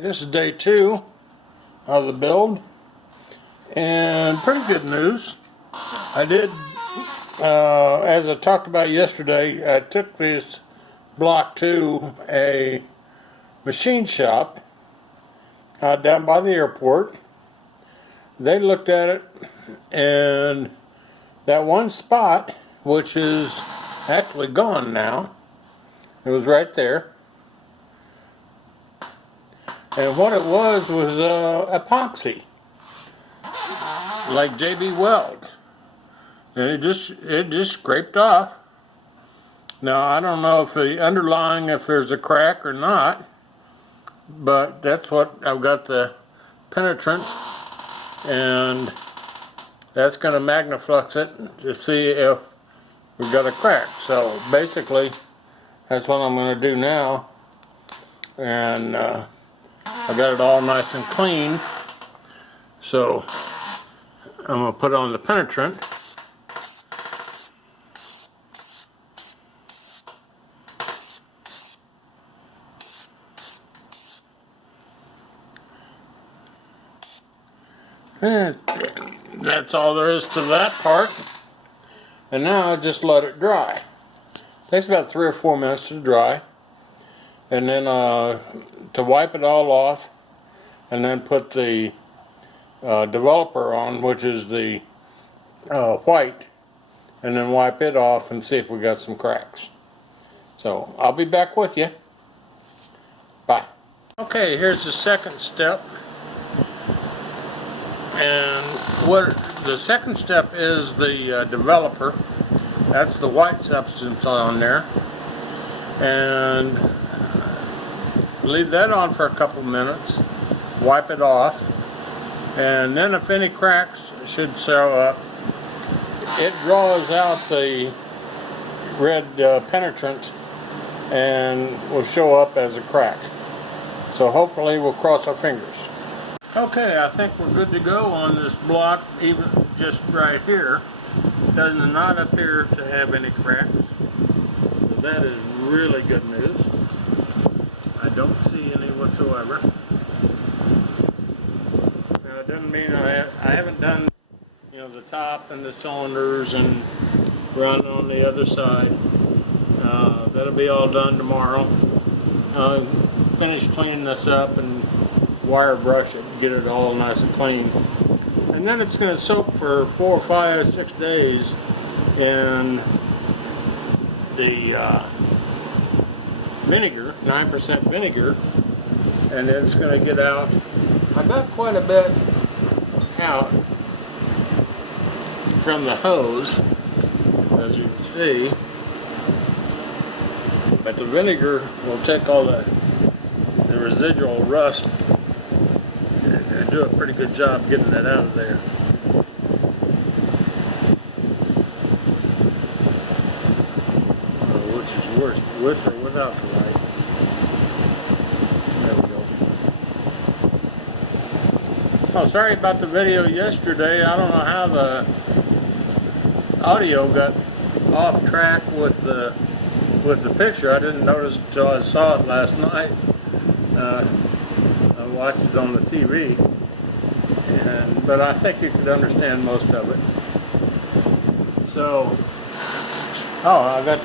This is day 2 of the build, and pretty good news. I did, as I talked about yesterday, I took this block to a machine shop down by the airport. They looked at it, and that one spot, which is actually gone now, it was right there. And what it was epoxy, like JB Weld, and it just scraped off. Now I don't know if if there's a crack or not, but that's what I've got the penetrant, and that's going to magniflux it to see if we've got a crack. So basically, that's what I'm going to do now, and I got it all nice and clean, so I'm going to put on the penetrant. And that's all there is to that part. And now I just let it dry. Takes about 3 or 4 minutes to dry. And then to wipe it all off, and then put the developer on, which is the white, and then wipe it off and see if we got some cracks. So I'll be back with you. Bye. Okay, here's the second step. And what the second step is, the developer. That's the white substance on there. And leave that on for a couple minutes, wipe it off, and then if any cracks should show up, it draws out the red penetrant and will show up as a crack. So hopefully we'll cross our fingers. Okay, I think we're good to go on this block, even just right here. Does not appear to have any cracks. So that is really good news. I don't see any whatsoever. Now it doesn't mean I haven't done, the top and the cylinders and run on the other side. That'll be all done tomorrow. I'll finish cleaning this up and wire brush it and get it all nice and clean. And then it's going to soak for 4, 5, 6 days in the vinegar, 9% vinegar, and then it's going to get out. I got quite a bit out from the hose, as you can see, but the vinegar will take all the residual rust and do a pretty good job getting it out of there. Which is worse, with or without the light. There we go. Oh, sorry about the video yesterday. I don't know how the audio got off track with the picture. I didn't notice until I saw it last night. I watched it on the TV, but I think you could understand most of it. So, I got,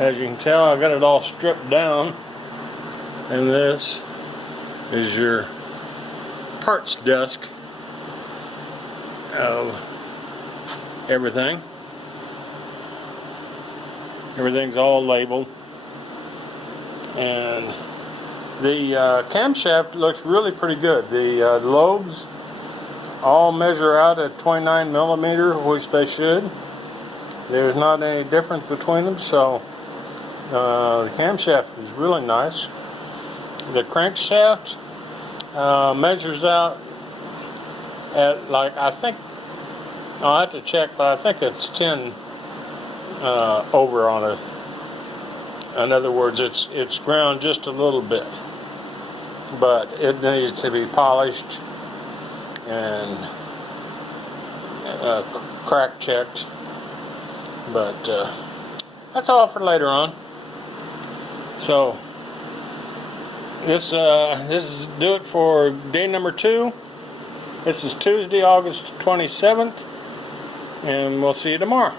as you can tell, I got it all stripped down, and this is your parts desk of everything. Everything's all labeled, and the camshaft looks really pretty good. The lobes all measure out at 29 millimeter, which they should. There's not any difference between them, so the camshaft is really nice. The crankshaft measures out at, I think, I'll have to check, but I think it's 10 over on it. In other words, it's ground just a little bit, but it needs to be polished and crack checked. But that's all for later on. So this is do it for day number 2. This is Tuesday, August 27th, and we'll see you tomorrow.